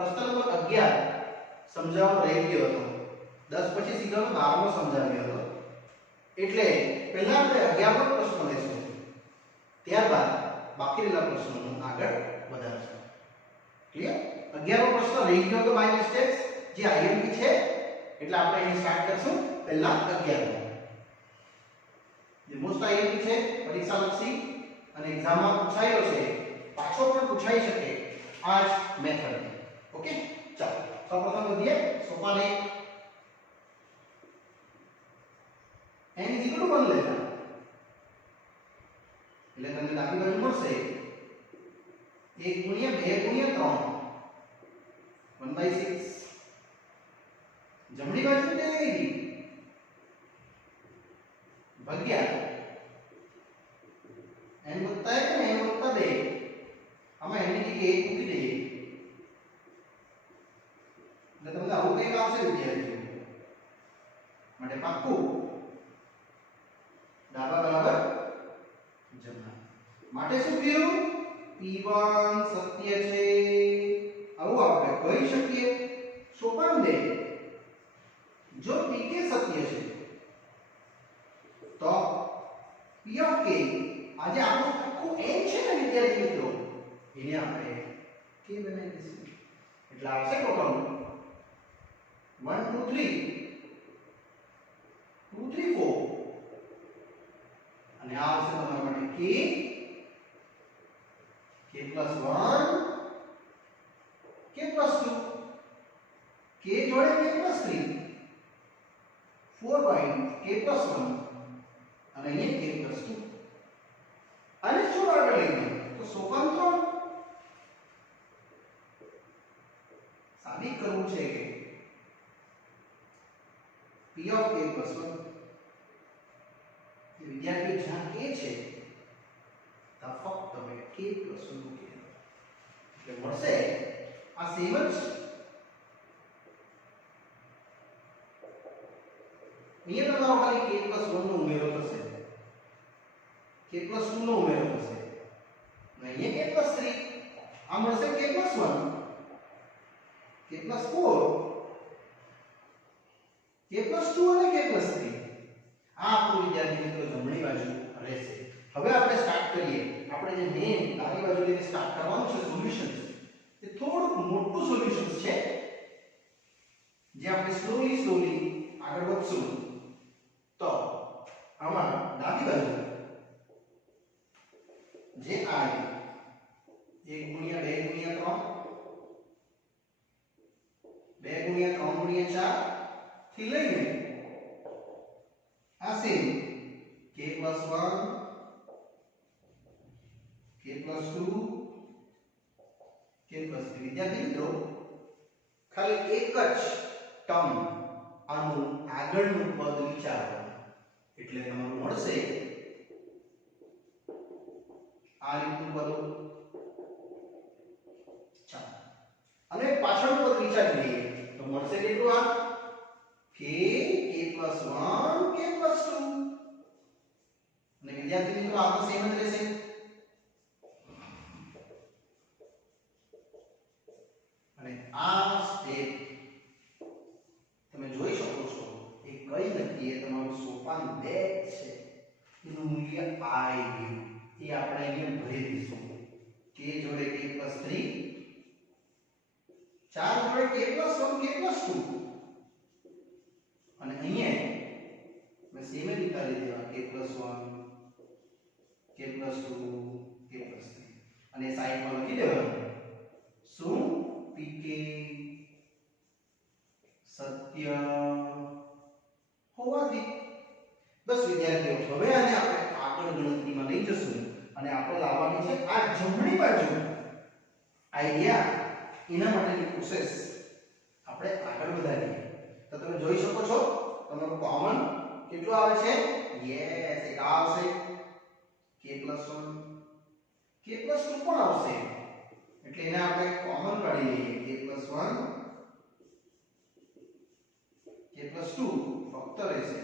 પ્રશ્ન નંબર 11 સમજાવવાનો રહી ગયો હતો. 10 પછી સીધો 12મો સમજાવ્યો હતો. એટલે પહેલા આપણે 11મો પ્રશ્ન લેશું. ત્યારબાદ બાકી રહેલા પ્રશ્નોનું આગળ વધારશું. ક્લિયર? 11મો પ્રશ્ન રહી ગયો તો બાય મિસ્ટેક્સ જે આઈએમપી છે એટલે આપણે એને સ્ટાર્ટ કરશું પહેલા 11મો. જે મોસ્ટ આઈએમપી છે પરીક્ષાલક્ષી અને એક્ઝામમાં પૂછાયેલો છે, પાછો પણ પૂછાઈ શકે આ જ મેથડ. ઓકે, ચાલો સૌપ્રથમ વધીએ સોપાન 1. n = 1 લેતા એટલે તમને ડાબી બાજુ મળશે 1 * 2 * 3 1/6. જમણી બાજુ તે ભાગ્યા n + 1 અને n + 2. આમાં n ની જગ્યાએ 1 મૂકી દઈએ એટલે તમને આવું કંઈક આવશે વિદ્યાર્થીઓ. માટે પાક્કું ડાબા બરાબર જમણા. માટે શું થયું? P1 સત્ય છે આવું આપણે કહી શકીએ. સોપાન 2 જો pk સત્ય છે તો p of k આજે આપણું આખું n છે ને વિદ્યાર્થી મિત્રો એને આપણે k બનાવી દઈશું એટલે આવશે ટોટલ 1 2 3 2 3 4 અને આ આવશે તમારા માટે k k + 1 k + 2 k જોડે k + 3 4 બાય k + 1 અને અહીંયા k + 2. અને શું આગળ લઈને તો સોપાન 3 સાબિત કરવું છે કે p of k + 1 વિદ્યાર્થીઓ જ્યાં k છે ત્યાં ફક્ત તમે k + 1 મૂકી દો એટલે મળશે આ સેમ જ. અહીંયા તમારો ખાલી k + 1 નો ઉમેરો થશે, k + 2 નો ઉમેરો થશે અને અહીંયા k + 3 આ મળશે k + 1 k + 4 k + 2 અને k + 3. આ આપણું વિદ્યાર્થી મિત્રો જમણી બાજુ રહેશે. હવે આપણે સ્ટાર્ટ કરીએ. આપણે જે મેઈન ડાબી બાજુ લઈને સ્ટાર્ટ કરવાનું છે સોલ્યુશન્સ એ થોડુંક મોટું સોલ્યુશન્સ છે જે આપણે સ્લોલી આગળ વધશું. તો આમાં ડાબી બાજુ જે આ 1 * 2 * 3 2 * 3 * 4 થી લઈને આ સેમ k + 1 k + 2 k + 3. વિદ્યાર્થી મિત્રો ખાલી એક જ ટર્મ આનું આગળનું પદ વિચારો એટલે તમારું મળશે આ રીતનું પદ. ચાલો અને પાછળનું પદ વિચારી લઈએ તો મળશે કેટલું? આ k + 1 k + 2 અને વિદ્યાર્થી મિત્રો આ તો સેમ જ રહેશે. અને આ સ્ટેપ તમે જોઈ શકો છો એ કઈ નથી, એ તમારું સોપાન 2 છે એનું મૂલ્ય આવી ગયું એ આપણે અહીંયા ભરી દઈશું. k જોડે k + 3 4 જોડે k + 1 k + 2 અને અહીંયા મેં સેમ જ ઉતારી દેવા k + 1 k + 2 k + 3 અને સાઈડમાં લખી દેવાનું શું pk સત્ય હોવાથી. બસ વિદ્યાર્થીઓ હવે આને આપણે આગળ ગણતરીમાં લઈ જશું અને આપણે લાવવાની છે આ જમણી બાજુ આઈડિયા. એના માટેની પ્રોસેસ આપણે આગળ વધારીએ. તો તમે જોઈ શકો છો તમારું કોમન કેટલું આવે છે? યસ, એક આવશે k + 1 k + 2 પણ આવશે એટલે એને આપણે કોમન કાઢી લઈએ. k + 1 k + 2 ફક્ત રહેશે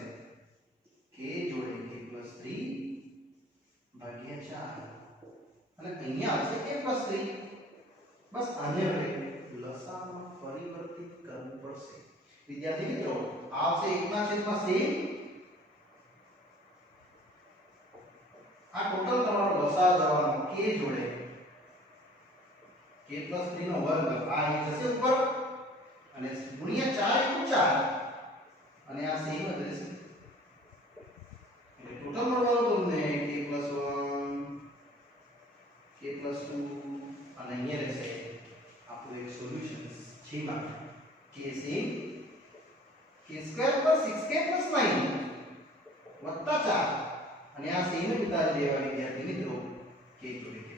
k જોડે k + 3 ભાગ્યા 4 અને અહીંયા આવશે k + 3. બસ આને હવે લસાઅ કરવું પડશે વિદ્યાર્થી મિત્રો આવશે 1/c આ ટોટલ તમારો લસાઅ જવાનો k જોડે k + 3 નો વર્ગ આ અહીં જશે ઉપર અને ગુણ્યા 4 * 4 અને આ સેમ જ રહેશે એટલે ટોટલ મળવાનું તમને k + 1 k + 2 અને અહીંયા રહેશે આપણું એક સોલ્યુશન જેમાં k સેમ k² + 6k + 9 વત્તા 4 અને આ સેમ જ ઉતારી દેવા વિદ્યાર્થી મિત્રો k જોડે k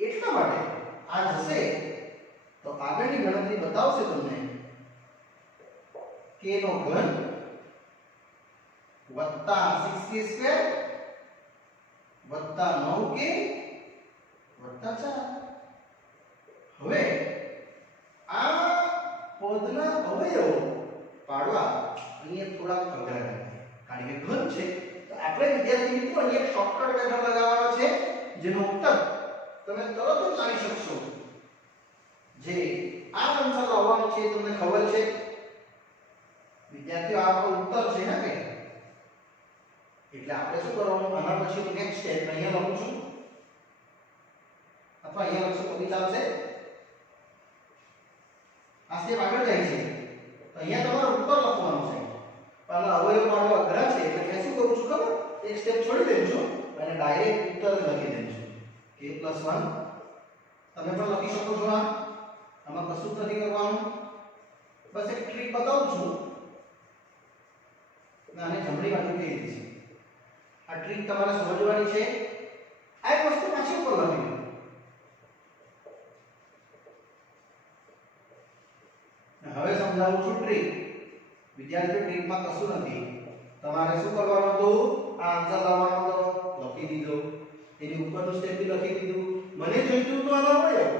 + એટલા માટે આ જશે તો આગળની ગણતરી બતાવશે તમને k નો ઘન વત્તા 6k² વત્તા 9k વત્તા 4 હવે આ પદના અવયવો પાડવા અહીંયા થોડા અઘરા છે કારણ કે ઘન છે તો આપણે વિદ્યાર્થી મિત્રો અહીંયા એક શોર્ટકટ મેથડ લગાવવાનો છે જેનો ઉત્તર તમે તરત જ જાણી શકશો જે આ આન્સર લાવવાનો છે તમને ખબર છે વિદ્યાર્થીઓ આ આપણો ઉત્તર છે ને કે એટલે આપણે શું કરવાનું આના પછી નેક્સ્ટ સ્ટેપ અહીંયા લખું છું અથવા અહીંયા લખશું તો બી ચાલશે આ સ્ટેપ આગળ જાય છે તો અહીંયા તમારો ઉત્તર લખવાનો છે પણ અવયવ પાડવા અઘરા છે એટલે મેં શું કરું છું ખબર એક સ્ટેપ છોડી દઉં છું અને ડાયરેક્ટ ઉત્તર લખી દઉં છું k + 1 તમે પણ લખી શકો છો આમાં કશું જ નથી કરવાનું બસ એક ટ્રીક બતાવું છું આને જમણી બાજુ કહી દઈશું આ ટ્રીક તમારે સમજવાની છે આ એક વસ્તુ પાછી ઉપર લખી દો હવે સમજાવું છું ટ્રીક વિદ્યાર્થીઓ ટ્રીકમાં કશું નથી તમારે શું કરવાનું હતું આ આન્સર લાવવાનો હતો લખી દીધો એની ઉપરનું સ્ટેપ બી લખી દીધું મને જોઈતું તો આનો અવયવ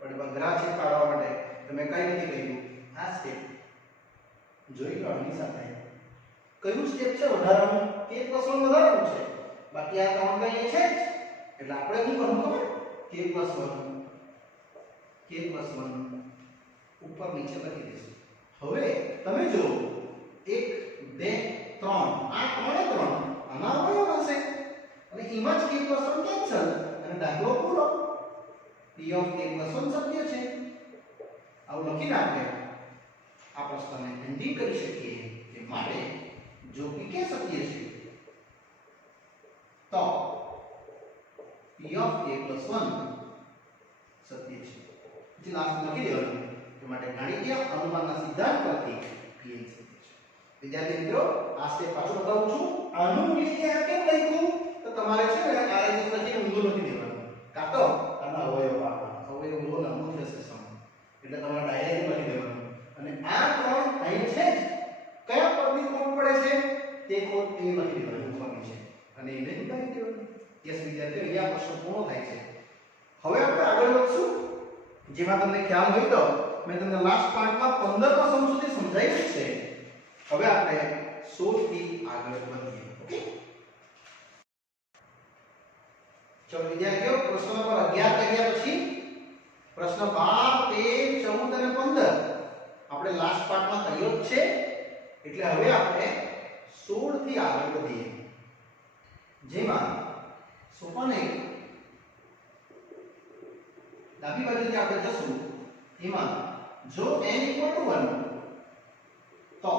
પણ અઘરા છે પાડવા માટે તમે કઈ નથી કહ્યું આ સ્ટેપ જોઈ લો આની સાથે કયું સ્ટેપ છે વધારાનું k + 1 વધારાનું છે બાકી આ ત્રણ કઈ છે એટલે આપણે શું કરવું ખબર k + 1 ઉપર નીચે લખી દઈશું હવે તમે જો 1 2 3 આ ત્રણે ત્રણ આના અવયવ હશે અને એમાં જ k + 1 કેન્સલ અને દાખલો પૂરો p of k + 1 સત્ય છે આવું લખીને આપણે આ પ્રશ્નને એન્ડિંગ કરી શકીએ કે માટે જો pk સત્ય છે તો p of k + 1 સત્ય છે પછી લાસ્ટ લખી દેવાનું કે માટે ગણિતીય અનુમાનના સિદ્ધાંત પરથી pn સત્ય છે વિદ્યાર્થી મિત્રો આ સ્ટેપ પાછો બતાવું છું આનું મૂલ્ય ક્યાં કેમ લખ્યું તો તમારે છે ને RHS લખીને ઊંધું લખી દેવાનું કાં તો આના અવયવ પાડવાના અવયવ બહુ લાંબુ થશે સમ એટલે તમારે ડાયરેક્ટ લખી દેવાનું અને આ ત્રણ અહીં છે જ કયા પદની ખોટ પડે છે તે ખોટ એ લખી દેવાની ઉપરની છે અને એને ઉતારી દેવાની યસ વિદ્યાર્થીઓ અહીંયા પ્રશ્ન પૂર્ણ થાય છે હવે આપણે આગળ વધશું જેમાં તમને ખ્યાલ હોય તો મેં તમને લાસ્ટ પાર્ટમાં 15મા સમ સુધી સમજાવ્યું છે હવે આપણે 16 થી આગળ વધીએ ઓકે ચલો વિદ્યાર્થીઓ પ્રશ્ન નંબર 11 કર્યા પછી પ્રશ્ન 12 13 14 અને 15 આપણે લાસ્ટ પાર્ટમાં કર્યો જ છે એટલે હવે આપણે 16 થી આગળ વધીએ જેમાં સોપાન 1 ડાબી બાજુથી આપણે જશું એમાં જો n = 1 તો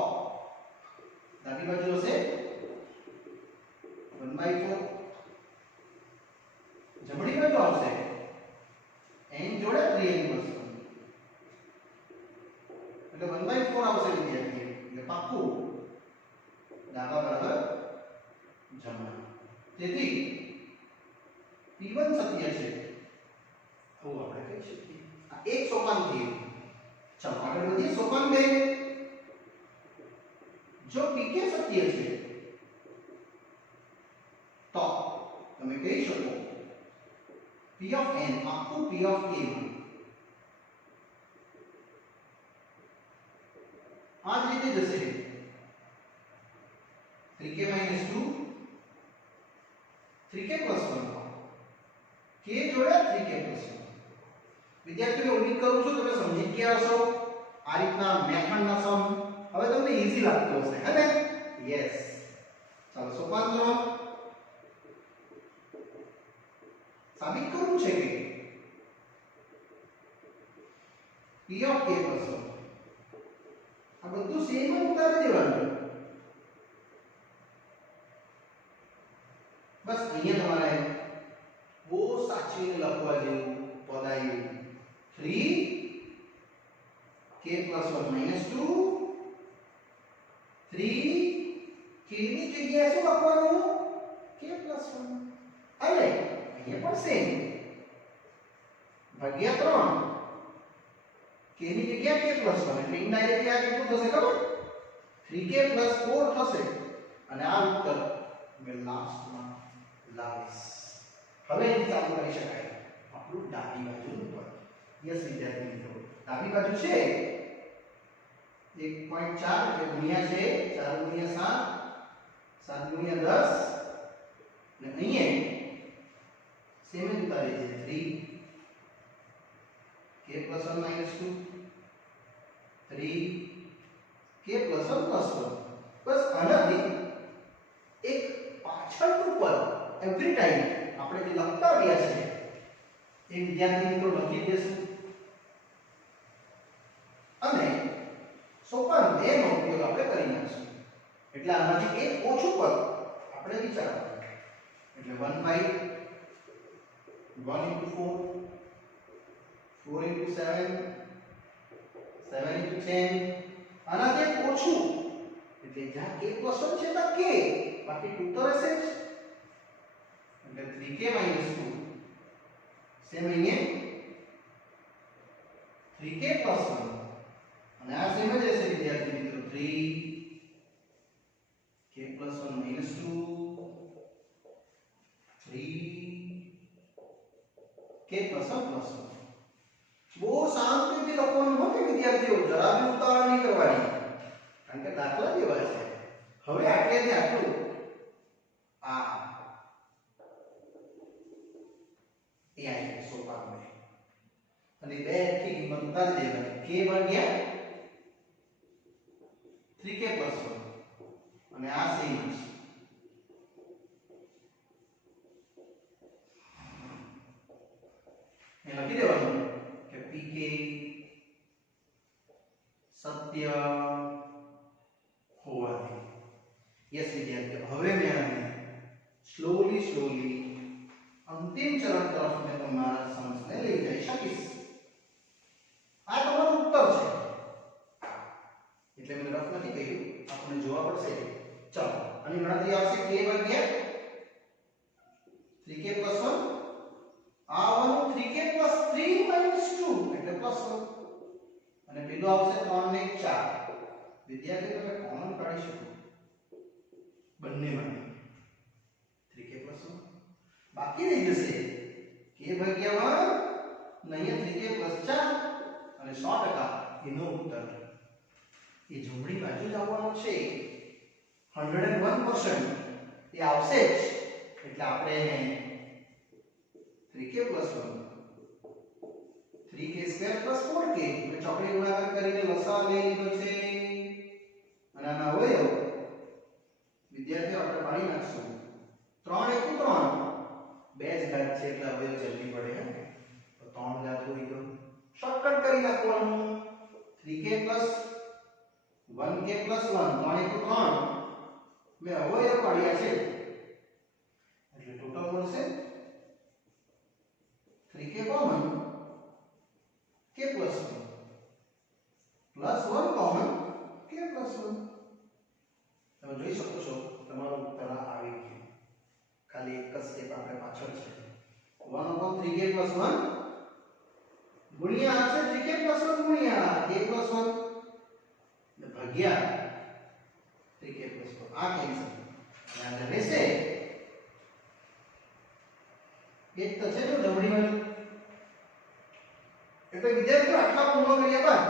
ડાબી બાજુ હશે 1/4 જમણી બાજુ આવશે n જોડે 3n + 1 એટલે 1/4 આવશે વિદ્યાર્થી એટલે પાક્કું ડાબા બરાબર જમણા તેથી p1 સત્ય છે આવું આપણે કહી શકીએ આ એક સોપાન થયું ચાલો આગળ વધીએ સોપાન 2 જો pk સત્ય છે તો તમે કહી શકો p of n આખું p of k માં આ જ રીતે જશે 3k - 2 3k + 1 k જોડે 3k + 1 વિદ્યાર્થીઓ ઉમ્મીદ કરું છું તમે સમજી ગયા હશો આ રીતના મેથડના સમ હવે તમને ઈઝી લાગતો હશે હે ને યસ ચાલો સોપાન કરો સાબિત કરવું છે કે p of k plus 1 આ બધું સેમ જ ઉતારી દેવાનું બસ અહીંયા તમારે બહુ સાચવીને લખવા જેવું પદ આવ્યું 3k plus 1 minus 2 3k ની જગ્યાએ શું લખવાનું k plus 1 અને અહીંયા પણ સેમ ભાગ્યા 3 k ની જગ્યાએ k plus 1 એટલે ઇનડાયરેક્ટલી આ કેટલું થશે ખબર 3k plus 4 થશે અને આ ઉત્તર મેં લાસ્ટમાં લાવીશ હવે એ ચાલુ કરી શકાય આપણું ડાબી બાજુનું પદ યસ વિદ્યાર્થી મિત્રો ડાબી બાજુ છે 1.4 એટલે ગુણ્યા છે 4 ગુણ્યા 7 7 ગુણ્યા 10 અને અહીંયા સેમ જ ઉતારી છે 3k plus 1 minus 2 3k plus 1 plus 1 બસ આનાથી એક પાછળનું પદ એવરી ટાઈમ આપણે જે લખતા આવ્યા છે એ વિદ્યાર્થી મિત્રો લખી દેશું અને સોપાન 2 નો ઉપયોગ આપણે કરી નાખશું એટલે આમાંથી એક ઓછું પદ આપણે વિચારવાનું એટલે 1/1 into 4 4 into 7 7 into 10 આનાથી એક ઓછું એટલે જ્યાં k plus 1 છે ત્યાં k બાકી 2 તો રહેશે જ એટલે 3k minus 2 સેમ અહીંયા 3k plus 1 અને આ સેમ જ રહેશે વિદ્યાર્થી મિત્રો 3k plus 1 minus 2 3k plus 1 plus 1 બહુ શાંતિથી લખવાનું હોય વિદ્યાર્થીઓ જરા બી ઉતાવળ નહીં કરવાની કારણ કે દાખલા જેવા છે હવે આટલેથી આટલું આ એ આવી સોપાનમાં અને બે થી કિંમત ઉતારી દેવાની k ભાગ્યા 3k plus 1 અને આ સેમ છે એ લખી દેવાનું કે pk સત્ય હોવાથી યસ વિદ્યાર્થીઓ હવે મેં આને સ્લોલી અંતિમ ચરણ તરફ મેં તમારા સમજને લઈ જઈ શકીશ આ તમારું ઉત્તર છે એટલે મેં રફ નથી કહ્યું આપણે જોવા પડશે ચાલો આની ગણતરી આવશે k ભાગ્યા 3k plus 1 આ આવવાનું 3k plus 3 minus 2 એટલે plus 1 અને પેલું આવશે 3 ને 4 વિદ્યાર્થી તમે કોમન કાઢી શકો બંનેમાંથી 3k plus 1 બાકી રહી જશે k ભાગ્યા 1 અને અહીંયા 3k plus 4 અને 100% એનો ઉત્તર એ જમણી બાજુ જ આવવાનો છે 101% એ આવશે જ એટલે આપણે 3k plus 1 3k square plus 4k મેં ચોકડી ગુણાકાર કરીને લસા લઈ લીધો છે અને આના અવયવ વિદ્યાર્થીઓ આપણે પાડી નાખશું 3 * 3 બે જ ઘાત છે એટલે અવયવ જલ્દી પડે હે તો 3 ઘાત હોય તો શોર્ટકટ કરી નાખવાનું 3k plus 1k plus 1 3 * 3 મેં અવયવ પાડ્યા છે એટલે ટોટલ મળશે 3k common k plus 1 plus 1 common k plus 1 તમે જોઈ શકો છો તમારો ઉત્તર આવી ગયો ખાલી એક જ સ્ટેપ આપણે પાછળ છે 1/3k plus 1 ગુણ્યા આ છે 3k plus 1 ગુણ્યા k plus 1 ને ભાગ્યા 3k plus 1 આ કેન્સલ યાદ રહેશે એક તો છે જો જમણી બાજુ એટલે વિદ્યાર્થીઓ આટલા પૂર્ણ કર્યા બાદ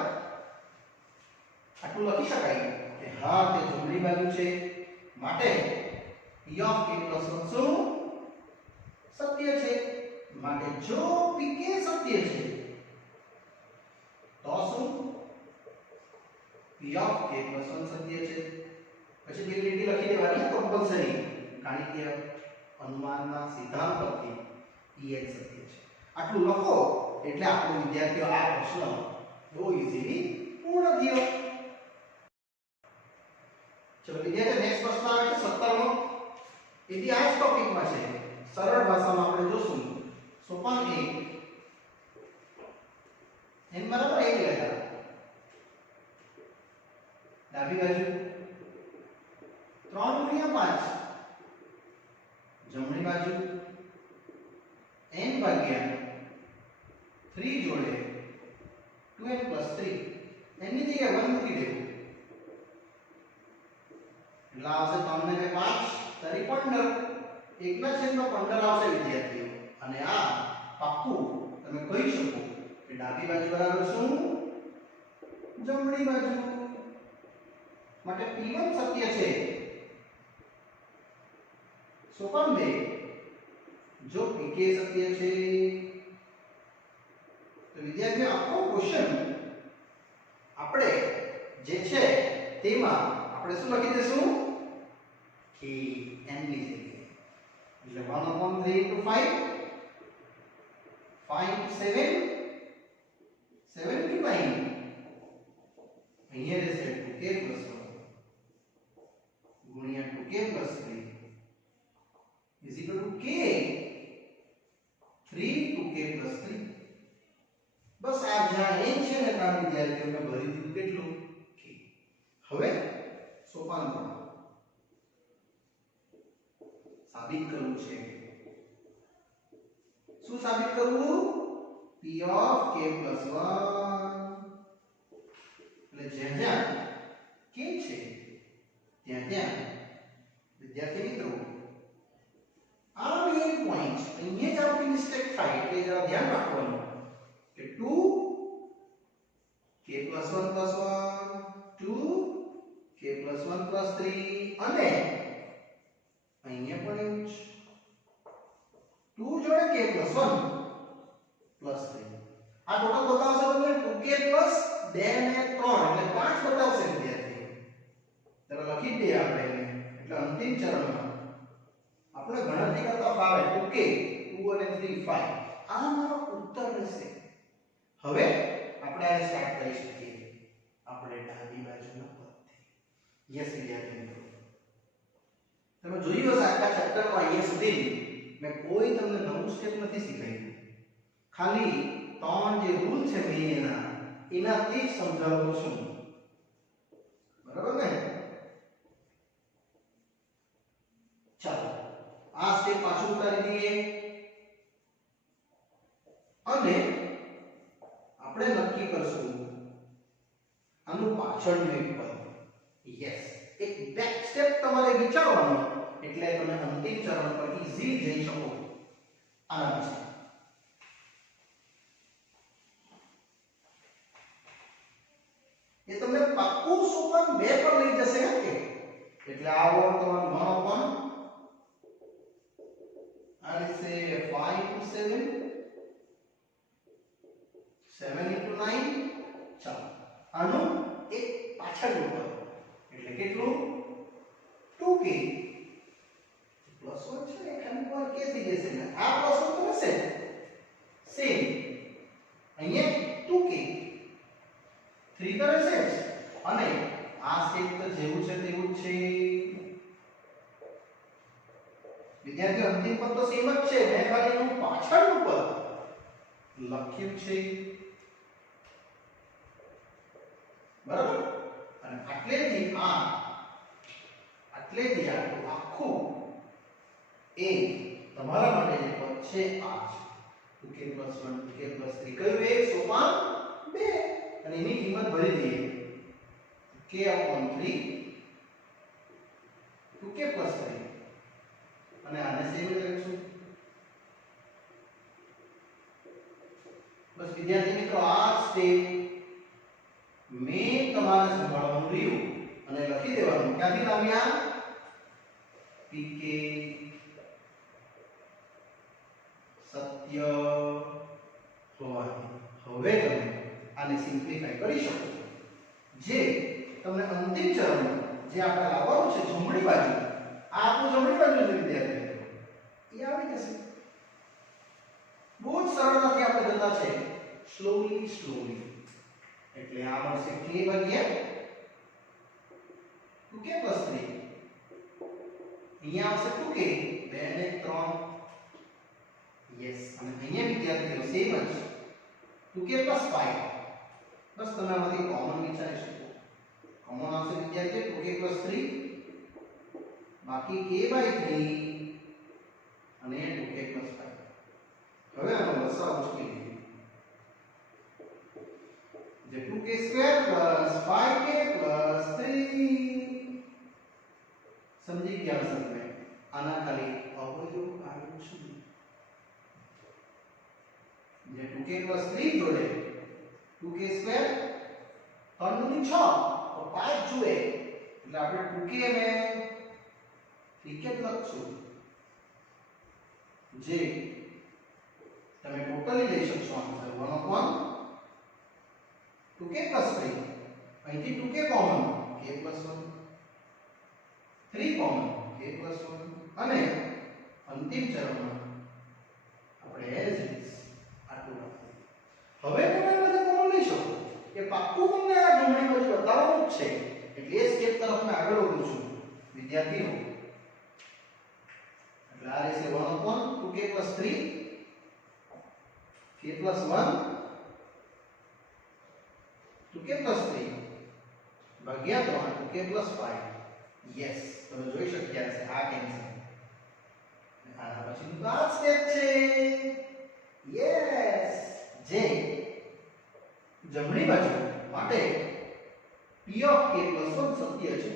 આટલું લખી શકાય કે હા તે જમણી બાજુ છે માટે p of k plus 1 શું સત્ય છે માટે જો pk સત્ય છે તો શું p of k plus 1 સત્ય છે. પછી બે લીટી લખી દેવાની કમ્પલસરી, ગાણિતીય અનુમાનના સિદ્ધાંત પરથી en સત્ય છે. આટલું લખો એટલે આપણો વિદ્યાર્થીઓ આ પ્રશ્ન બહુ ઈઝીલી પૂર્ણ થયો. ચલો વિદ્યાર્થીઓ નેક્સ્ટ પ્રશ્ન આવે છે 17મો. એ બી આ જ ટોપિકમાં છે. સરળ ભાષામાં આપણે જોશું. સોપાન 1 n બરાબર 1 લેતા ડાબી બાજુ 3 * 5 જમણી બાજુ n ભાગ્યા 3 જોડે 2n + 3 n ની જગ્યાએ 1 મૂકી દેવું એટલે આવશે 3 ને 5 તારી 15 1/15 આવશે વિદ્યાર્થીઓ. અને આ પાક્કું તમે કહી શકો કે ડાબી બાજુ બરાબર શું જમણી બાજુ. માટે p1 સત્ય છે. સોપાન 2 જો pk સત્ય છે તો વિદ્યાર્થીઓ આખો ક્વેશ્ચન આપણે જે છે તેમાં આપણે શું લખી દઈશું કે n ની જગ્યાએ એટલે 1/3 into 5 5 into 7 7 into 9 અહીંયા રહેશે 2k plus 1 ગુણ્યા 2k plus 3 is equal to k 3 2k plus 3. બસ આ જ્યાં n છે ને ત્યાં વિદ્યાર્થીઓને ભરી દીધું કેટલું k. હવે સોપાન પર સાબિત કરવું છે. શું સાબિત કરવું? p of k plus 1 એટલે જ્યાં k છે ત્યાં વિદ્યાર્થી મિત્રો આ મેઇન પોઈન્ટ અહીંયા જ આપણી મિસ્ટેક થાય એટલે જરા ધ્યાન રાખવાનું કે 2k plus 1 plus 1 2k plus 1 plus 3 અને અહીંયા પણ એવું જ 2 જોડે k plus 1 plus 3 આ ટોટલ બતાવશે તમને 2k plus 2 ને 3 એટલે 5 બતાવશે વિદ્યાર્થીઓ. જરા લખી દઈએ આપણે એટલે અંતિમ ચરણમાં આપણે ગણતરી કરતા ફાવે 2k 2 અને 3 5 આ મારો ઉત્તર રહેશે. હવે આપણે આ સ્ટાર્ટ કરી શકીએ આપણે ડાબી બાજુના પદથી. યસ વિદ્યાર્થી મિત્રો તમે જોયું હશે આખા ચેપ્ટરમાં અહીંયા સુધી મેં કોઈ તમને નવું સ્ટેપ નથી શીખવ્યું. ખાલી 3 જે રૂલ છે મેં એનાથી જ સમજાવું છું. બરાબર ને? ચાલો આ સ્ટેપ પાછું ઉતારી દઈએ અને આપણે નક્કી કરશું આનું પાછળનું એક પદ. યસ એક બેક સ્ટેપ તમારે વિચારવાનો એટલે તમે અંતિમ ચરણ પર ઈઝી જઈ શકો. આના પછી એ તમને પાક્કું સોપાન 2 પર લઈ જશે કે એટલે આવો તમારું 1 and say 5 into 7 7 into 9 ચાલો આનું એક પાછળનું પદ એટલે કેટલું 2k plus 1 છે એખાની પર k થઈ જશે ને આ plus 1 તો હશે સેમ અહીંયા 2k 3 તો રહેશે અને આ સ્ટેપ તો જેવું છે તેવું જ છે વિદ્યાર્થીઓ. અંતિમ પદ તો સેમ જ છે મેં ખાલી એનું પાછળનું પદ લખ્યું છે બરાબર. અને આટલેથી આખું એ તમારા માટે જે પદ છે આ છે 2k plus 1 2k plus 3 કયું એક સોપાન 2 અને એની કિંમત ભરી દઈએ k upon 3 2k plus 3 અને આને સેમ લખશું. બસ વિદ્યાર્થી મિત્રો આ સ્ટેપ મેં તમારે સંભાળવાનું રહ્યું અને લખી દેવાનું ક્યાંથી લાવ્યા pk સત્ય હોવાથી. હવે તમે આને સિમ્પ્લિફાય કરી શકો જે તમને અંતિમ ચરણ જે આપણે લાવવાનું છે જમણી બાજુ, આ આપણું જમણી બાજુ છે વિદ્યાર્થી મિત્રો, એ આવી જશે. બહુ જ સરળતાથી આપણે જતા છે સ્લોલી. એટલે આ મળશે k ભાગ્યા 2k + 3. અહીંયા આવશે 2k 2 અને 3. યસ, અને અહીંયા વિદ્યાર્થીઓ સેમ જ 2k + 5. બસ તમે આમાંથી કોમન વિચારી શકો. કોમન આવશે વિદ્યાર્થીઓ 2k + 3, બાકી k/3 અને 2k + 5. હવે આનો લસાઅ ઉચકી લઈએ. જે 2k² + 5k + 3. સમજી ગયા હશો તમે? આના ખાલી અવયવ આવ્યું છે. જે 2k + 3 જોડે 2k² 3 × 6 તો 5 જુએ, એટલે આપણે 2k ને 3k લખશું. જે તમે ટોટલી લઈ શકશો આન્સર 1/2k + 3. અહીંથી 2k common, k + 1, 3 common, k + 1, અને અંતિમ ચરણમાં આપણે એઝ ઇટ ઇઝ આટલું રાખીએ. હવે તમે બધા કોમન લઈ શકો કે પાક્કું તમને આ જમણી બાજુ બતાવવાનું જ છે, એટલે એ સ્ટેપ તરફ મેં આગળ વધું છું વિદ્યાર્થીઓ. એટલે આ રહેશે 1/2k + 3, k + 1, 2k + 3 ભાગ્યા 3, 2k + 5. યસ, તમે જોઈ શક્યા છે આ કેન્સલ. આના પછીનું તો આ સ્ટેપ છે. યસ, જે જમણી બાજુ માટે p of k + 1 સત્ય છે,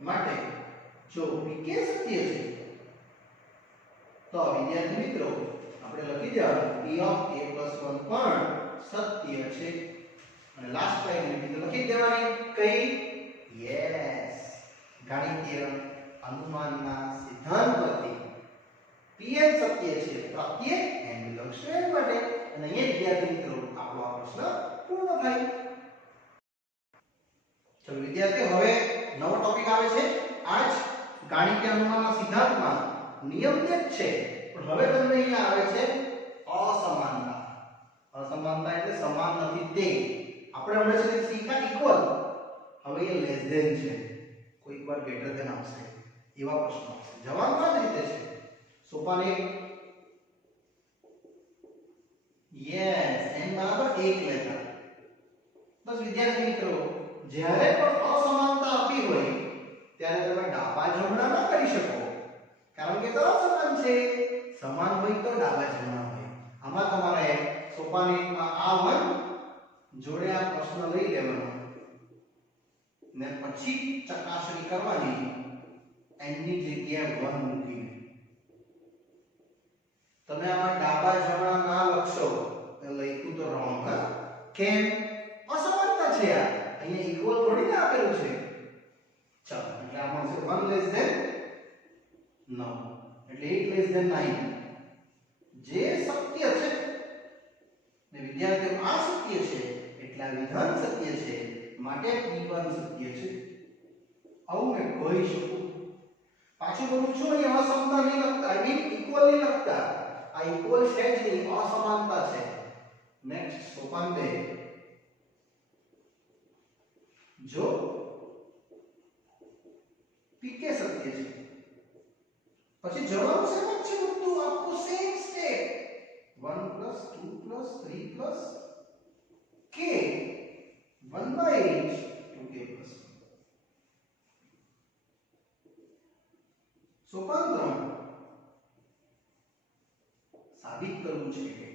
માટે જો pk સત્ય છે તો વિદ્યાર્થી મિત્રો આપણે લખી દેવાનું p of k + 1 પણ સત્ય છે. અને લાસ્ટ લાઈન લખી દેવાની કઈ? યસ, ગણિતીય અનુમાનના સિદ્ધાંત પરથી pn સત્ય છે પ્રત્યેક n બિલોંગ્સ ટુ n માટે. અને અહીંયા વિદ્યાર્થી મિત્રો આપણો આ પ્રશ્ન પૂર્ણ થાય. ચલો વિદ્યાર્થીઓ, હવે નવો ટોપિક આવે છે. આજ ગાણિતીય અનુમાનના સિદ્ધાંતમાં નિયમ તે જ છે, પણ હવે તમને અહીંયા આવે છે અસમાનતા. અસમાનતા એટલે સમાન નથી તે. આપણે હમણાં સુધી શીખ્યા ઇક્વલ, હવે એ લેસ ધેન છે. કોઈક વાર ગ્રેટર ધેન આવશે, એવા પ્રશ્નો આવશે. જવાબ આ જ રીતે છે. સોપાન 1, યસ, n = 1 લેતા. બસ વિદ્યાર્થી મિત્રો, જ્યારે પણ અસમાનતા આપી હોય ત્યારે તમે ડાબા જમણા ન કરી શકો, કારણ કે તો અસમાન છે. સમાન હોય તો ડાબા જમણા હોય. આમાં તમારે સોપાન 1 માં આ 1 જોડે આ પ્રશ્ન લઈ લેવાનો ને પછી ચકાસણી કરવાની n ની જગ્યાએ 1 મૂકીને. તમે આમાં ડાબા જમણા ના લખશો લખ્યું તો રોંગ. કેમ? અસમાનતા છે આ. અહીંયા ઇક્વલ થોડી ના આપેલું છે. ચાલો, એટલે આમાં છે 1 લેસ ધેન 9, એટલે 8 લેસ ધેન 9. જે સત્ય છે ને વિદ્યાર્થીઓ આ સત્ય છે, એટલે આ વિધાન સત્ય છે, માટે p1 સત્ય છે. આવું મેં કહી શકું. પાછું બોલું છું, અહીંયા અસમતા નહીં લખતા, આઈ મીન ઇક્વલ નહીં લખતા. આ ઇક્વલ છે જ નહીં, અસમાનતા છે. નેક્સ્ટ સોપાન 2. જો pk સત્ય છે, પછી જવાબ શેનો છે? બધું આખું સેમ સ્ટેપ 1 + 2 + 3 + k 1/8 2k + 1. સોપાન 3 સાબિત કરવું છે કે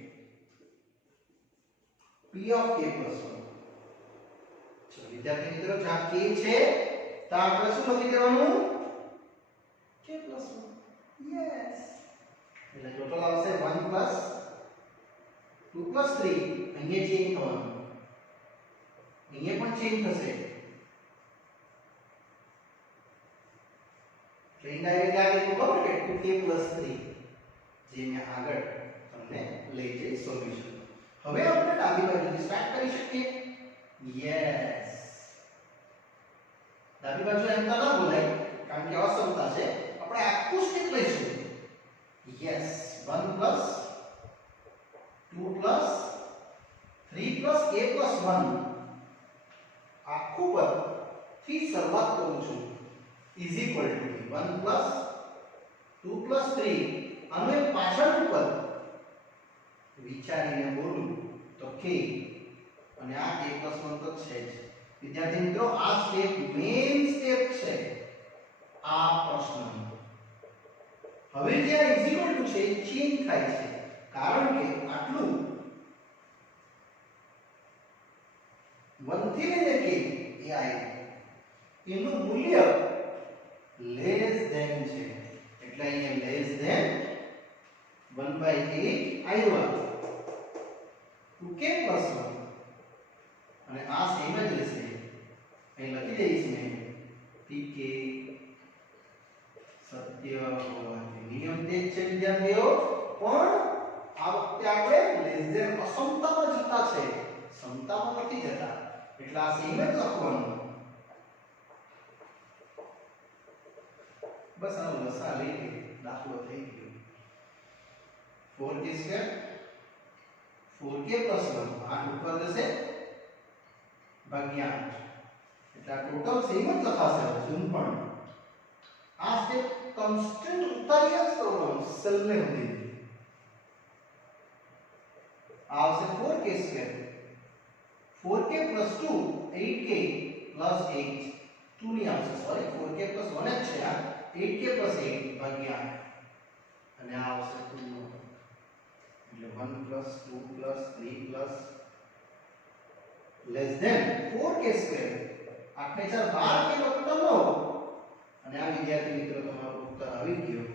p of k + 1. ચલો વિદ્યાર્થી મિત્રો, જ્યાં k છે ત્યાં આપણે શું લખી દેવાનું? k + 1. યસ, એટલે ટોટલ આવશે 1 + 2 + 3. અહીંયા ચેન્જ થવાનું, અહીંયા પણ ચેન્જ થશે. તો ઇનડાયરેક્ટ આ કેટલું ખબર કે 2k + 3, જે મેં આગળ તમને લઈ જઈ સોલ્યુશન. હવે આપણે ડાબી બાજુથી સ્ટાર્ટ કરી શકીએ. યસ, આખું પદ થી શરૂઆત કરું છું is equal to 1 plus 2 plus 3 અને પાછળનું પદ વિચારીને બોલું તો k અને આ k પ્લસ 1 તો છે જ. વિદ્યાર્થી મિત્રો આ સ્ટેપ મેઇન સ્ટેપ છે આ પ્રશ્નનો. હવે જે આ ઇઝ ઇક્વલ ટુ છે એ ચેન્જ થાય છે કારણ કે આટલું 1 થી લઈને k એ આવ્યું એનું મૂલ્ય લેસ ધેન છે એટલે અહીંયા લેસ ધેન 1/8 આવ્યું 2k + 1 અને આ સેમ જ રહેશે. અહીં લખી દઈશ મેં pk સત્ય હોવાથી નિયમ તે જ છે વિદ્યાર્થીઓ, પણ આ વખતે આપણે લેસ ધેન અસમતામાં જતા છે, સમતામાં નથી જતા એટલે આ સેમ જ લખવાનું. બસ આ લસા લઈ લે દાખલો થઈ ગયો. 4k² 4k + 1 8 ઉપર જશે ભાગ્યા 8 એટલે આ ટોટલ સેમ જ લખાશે. હજુ પણ આ સ્ટેપ કોન્સ્ટન્ટ ઉતાર્યા જ કરવાનું સેલને સુધી. આવશે 4k² 4k + 2 8k + 8 2 ની આવશે સોરી 4k + 1 જ છે આ 8k + 8 ભાગ્યા 8 અને આ આવશે 2 એટલે 1 + 2 + 3 લેસ ધેન 4k². 8 ને 4 12 કે વત્તા 9 અને આ વિદ્યાર્થી મિત્રો તમારો ઉત્તર આવી ગયો.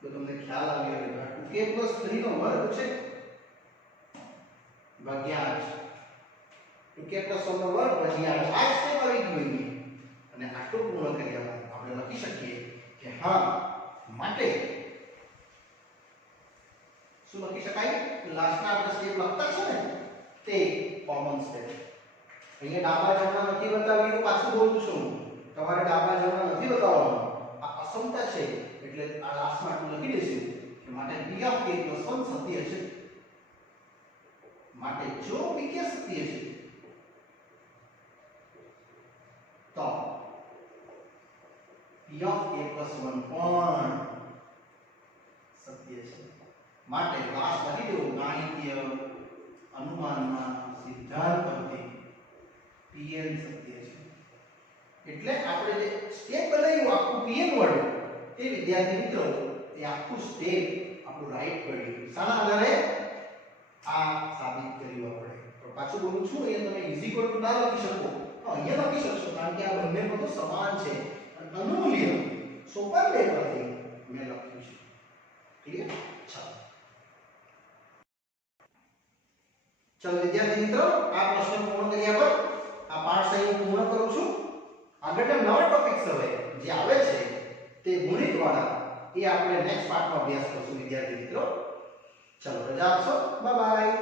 તો તમને ખ્યાલ આવી ગયો 2k + 3 નો વર્ગ છે ભાગ્યા 8 2k + 1 નો વર્ગ ભાગ્યા 8 આ સ્ટેપ આવી ગયો અહીં અને આટલું પૂર્ણ કર્યા બાદ આપણે લખી શકીએ કે હા માટે શું લખી શકાય લાસ્ટના આપણે સ્ટેપ લખતા છે ને તે કોમન સ્ટેપ. અહીંયા ડાબા જમણા નથી બતાવ્યું, પાછું બોલું છું તમારે ડાબા જમણા નથી બતાવવાનું. આ અસમતા છે એટલે આ લાસ્ટમાં આટલું લખી દઈશું કે માટે p + 1 સત્ય છે. માટે જો pk સત્ય છે તો p + 1 પણ સત્ય છે. માટે લાસ્ટ લખી દો ગાણિતીય અનુમાનમાં સિદ્ધાંત પરથી pn સત્ય છે. એટલે આપણે જે સ્ટેપ બનાવ્યું આખું pn વડે તે વિદ્યાર્થી મિત્રો એ આખું સ્ટેપ આપણું રાઈટ પડ્યું. શાના આધારે આ સાબિત કર્યું આપણે. તો પાછું બોલું છું અહીંયા તમે ઇઝ ઇક્વલ ટુ ના લખી શકો, અહીંયા લખી શકશો કારણ કે આ બંને પદો સમાન છે અને અનુમૂલ્ય સોપાન 2 પરથી મેં લખ્યું છે. ક્લિયર? ચાલો વિદ્યાર્થી મિત્રો આ પ્રશ્ન પૂર્ણ કર્યા બાદ આ પાઠ અહીં પૂર્ણ કરું છું. આગળના નવા ટોપિક્સ હવે જે આવે છે તે ગુણિત વાળા એ આપણે નેક્સ્ટ પાર્ટમાં અભ્યાસ કરશું વિદ્યાર્થી મિત્રો. ચાલો રજા આપશો. Bye bye.